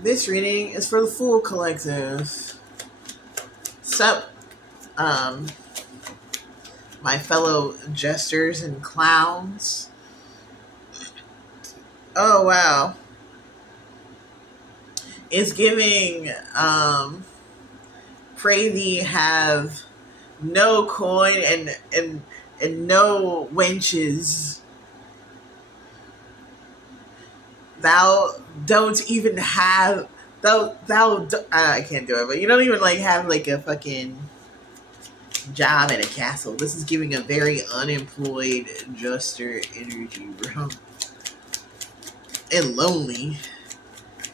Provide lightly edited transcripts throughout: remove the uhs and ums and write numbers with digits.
This reading is for the Fool Collective. Sup, um, my fellow jesters and clowns. Oh wow, it's giving. Pray thee have no coin and no wenches. Thou don't even have. I can't do it, but you don't even like have like a fucking job at a castle. This is giving a very unemployed juster energy, bro. And lonely.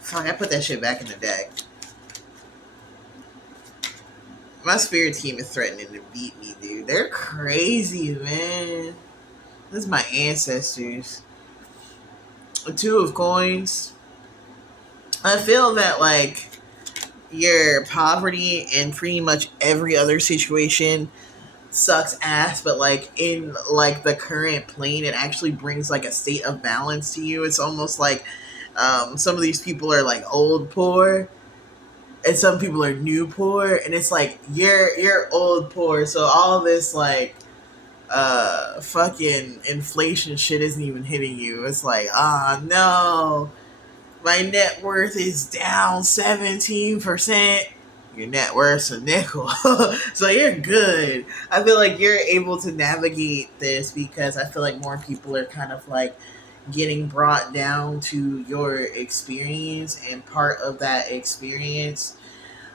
Fuck, I put that shit back in the deck. My spirit team is threatening to beat me, dude. They're crazy, man. This is my ancestors. A two of coins. I feel that like your poverty and pretty much every other situation sucks ass, but like in like the current plane, it actually brings like a state of balance to you. It's almost like some of these people are like old poor, and some people are new poor, and it's like you're old poor, so all this like fucking inflation shit isn't even hitting you. It's like, ah, oh, no, my net worth is down 17%. Your net worth's a nickel. So you're good. I feel like you're able to navigate this because I feel like more people are kind of like getting brought down to your experience, and part of that experience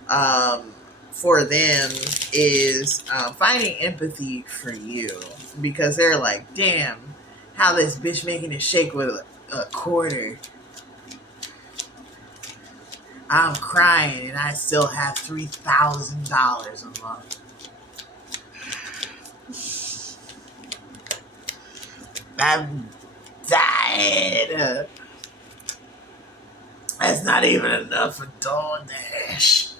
um, for them is finding empathy for you, because they're like, damn, how this bitch making it shake with a quarter. I'm crying and I still have $3,000 a month. I'm dying. That's not even enough for DoorDash.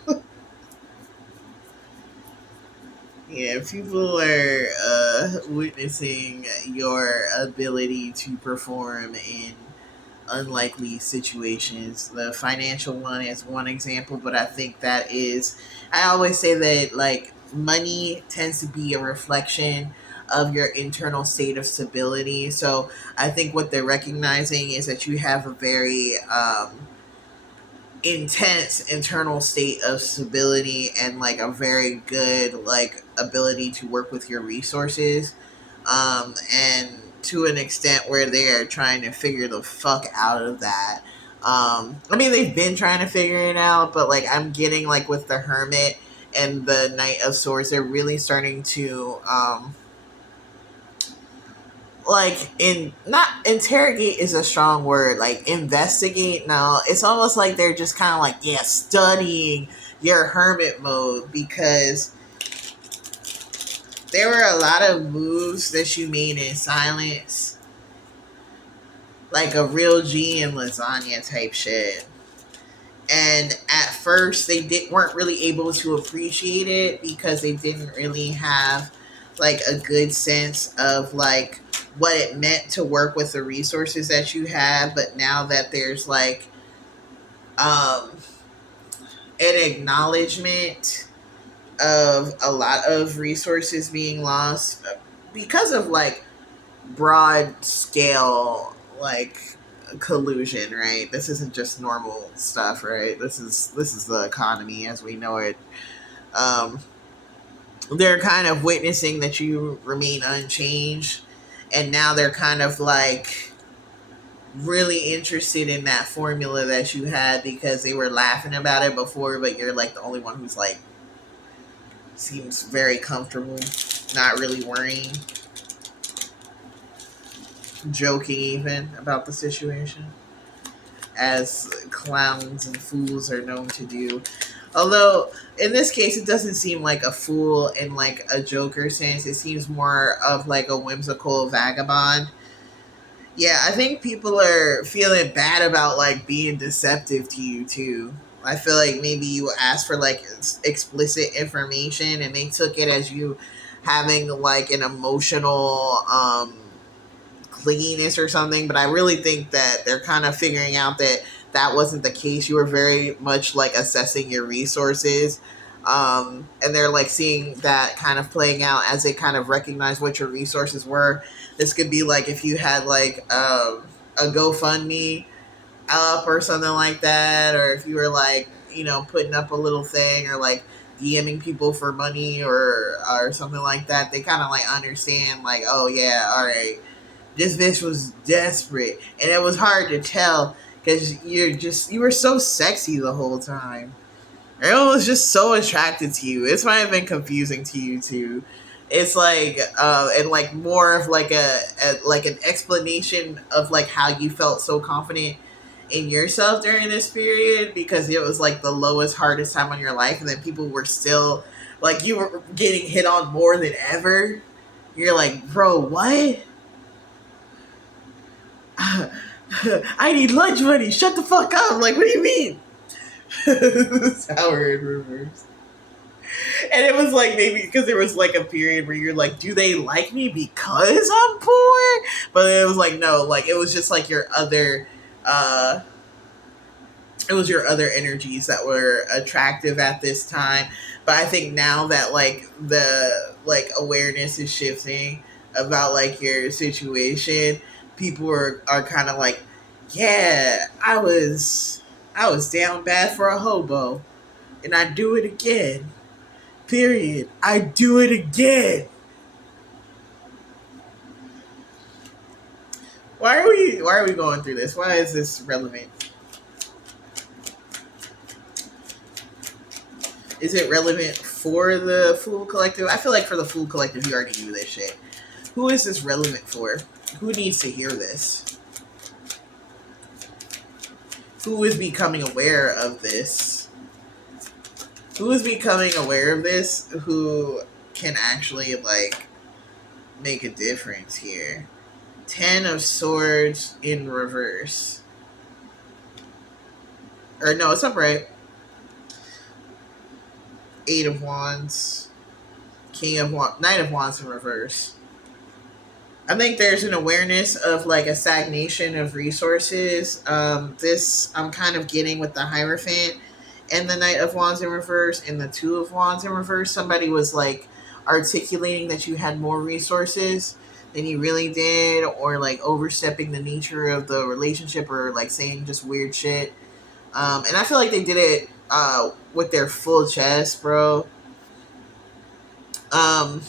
Yeah, people are witnessing your ability to perform in unlikely situations. The financial one is one example, but I think that is, I always say that like money tends to be a reflection of your internal state of stability. So I think what they're recognizing is that you have a very intense internal state of stability and like a very good like ability to work with your resources, and to an extent where they're trying to figure the fuck out of that. I mean, they've been trying to figure it out, but like I'm getting like with the Hermit and the Knight of Swords, they're really starting to like in not interrogate is a strong word, like investigate. No, it's almost like they're just kind of like, yeah, studying your hermit mode, because there were a lot of moves that you made in silence, like a real G and lasagna type shit. And at first weren't really able to appreciate it because they didn't really have like a good sense of like what it meant to work with the resources that you have. But now that there's like um an acknowledgement of a lot of resources being lost because of like broad scale like collusion, right? This isn't just normal stuff, right? This is the economy as we know it. um they're kind of witnessing that you remain unchanged, and now they're kind of like really interested in that formula that you had, because they were laughing about it before, but you're like the only one who's like seems very comfortable, not really worrying, joking even about the situation, as clowns and fools are known to do. Although in this case, it doesn't seem like a fool in like a Joker sense. It seems more of like a whimsical vagabond. Yeah, I think people are feeling bad about like being deceptive to you too. I feel like maybe you asked for like explicit information and they took it as you having like an emotional clinginess or something, but I really think that they're kind of figuring out that that wasn't the case. You were very much like assessing your resources. And they're like seeing that kind of playing out as they kind of recognize what your resources were. This could be like if you had like a GoFundMe up or something like that, or if you were like, you know, putting up a little thing or like DMing people for money or something like that. They kind of like understand like, oh yeah, all right, this bitch was desperate, and it was hard to tell because you were so sexy the whole time. Everyone was just so attracted to you. This might have been confusing to you too. It's like and like more of like a like an explanation of like how you felt so confident in yourself during this period because it was like the lowest, hardest time on your life, and then people were still like you were getting hit on more than ever. You're like, bro, what? I need lunch money. Shut the fuck up. Like, what do you mean? Sour in reverse. And it was like maybe because there was like a period where you're like, do they like me because I'm poor? But it was like, no, like it was just like your other it was your other energies that were attractive at this time. But I think now that like the like awareness is shifting about like your situation, people are kind of like, yeah, I was down bad for a hobo, and I do it again. Period. I do it again. Why are we going through this? Why is this relevant? Is it relevant for the Fool Collective? I feel like for the Fool Collective, you already knew this shit. Who is this relevant for? Who needs to hear this? Who is becoming aware of this? Who is becoming aware of this? Who can actually like make a difference here? 10 of Swords in reverse. Or no, it's upright. 8 of Wands. King of Wands. Knight of Wands in reverse. I think there's an awareness of like a stagnation of resources. This I'm kind of getting with the Hierophant and the Knight of Wands in reverse and the Two of Wands in reverse. Somebody was like articulating that you had more resources than you really did, or like overstepping the nature of the relationship, or like saying just weird shit. And I feel like they did it with their full chest, bro. Um,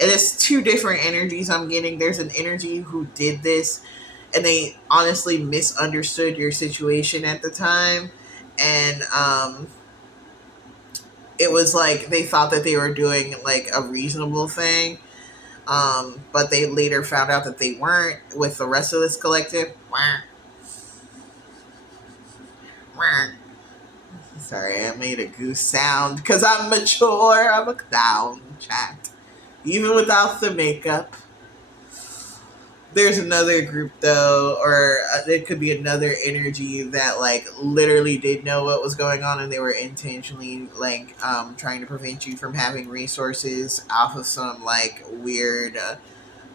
and it's two different energies I'm getting. There's an energy who did this and they honestly misunderstood your situation at the time. And it was like they thought that they were doing like a reasonable thing. But they later found out that they weren't with the rest of this collective. Sorry, I made a goose sound because I'm mature. I'm a clown, chat. Even without the makeup. There's another group though, or it could be another energy that like literally did know what was going on, and they were intentionally like trying to prevent you from having resources off of some like weird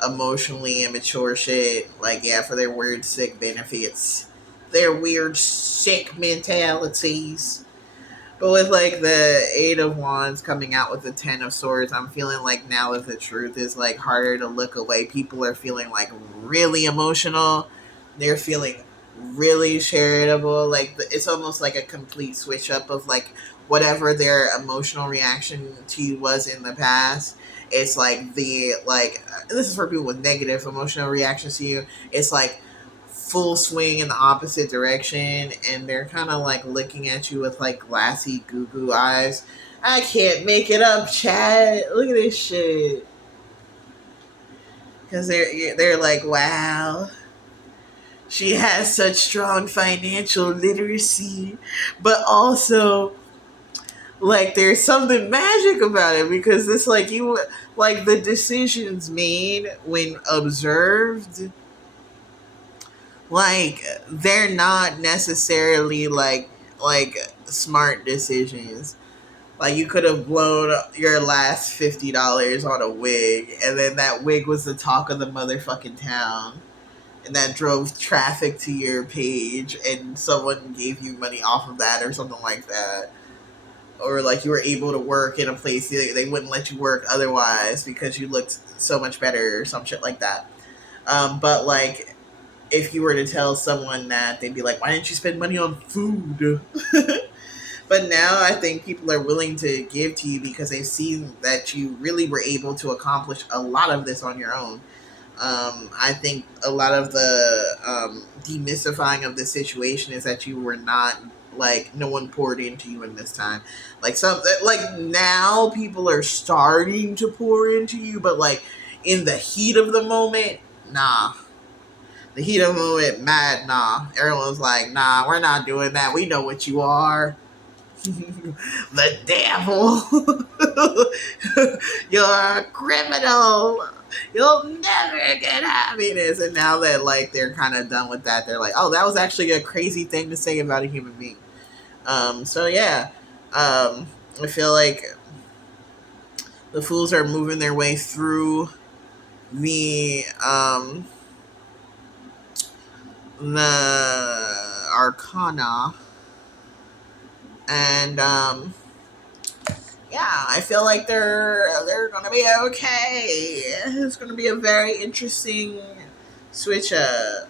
emotionally immature shit. Like, yeah, for their weird sick benefits, their weird sick mentalities. But with like the 8 of Wands coming out with the 10 of Swords, I'm feeling like now that the truth is like harder to look away. People are feeling like really emotional. They're feeling really charitable. Like it's almost like a complete switch up of like whatever their emotional reaction to you was in the past. It's like this is for people with negative emotional reactions to you. It's like full swing in the opposite direction, and they're kind of like looking at you with like glassy goo goo eyes. I can't make it up, Chad. Look at this shit. Because they're like, wow, she has such strong financial literacy, but also like there's something magic about it, because it's like you like the decisions made when observed, like they're not necessarily like smart decisions. Like you could have blown your last $50 on a wig, and then that wig was the talk of the motherfucking town, and that drove traffic to your page, and someone gave you money off of that or something like that. Or like you were able to work in a place they wouldn't let you work otherwise because you looked so much better or some shit like that. But like if you were to tell someone that, they'd be like, why didn't you spend money on food? But now I think people are willing to give to you because they've seen that you really were able to accomplish a lot of this on your own. I think a lot of the demystifying of the situation is that you were not, like, no one poured into you in this time. Like some, like now people are starting to pour into you, but like in the heat of the moment, nah. The heat of the moment, mad, nah. Everyone's like, nah, we're not doing that. We know what you are. The devil. You're a criminal. You'll never get happiness. And now that like they're kind of done with that, they're like, oh, that was actually a crazy thing to say about a human being. So yeah, I feel like the fools are moving their way through the the arcana, and yeah, I feel like they're gonna be okay. It's gonna be a very interesting switch up.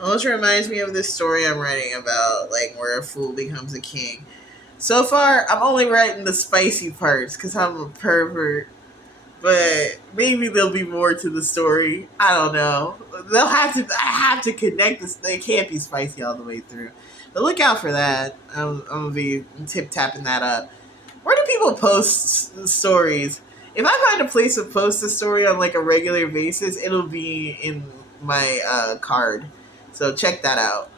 Almost reminds me of this story I'm writing about, like where a fool becomes a king. So far, I'm only writing the spicy parts because I'm a pervert. But maybe there'll be more to the story. I don't know. They'll have to. I have to connect this. They can't be spicy all the way through. But look out for that. I'm gonna be tip tapping that up. Where do people post stories? If I find a place to post a story on like a regular basis, it'll be in my card. So check that out.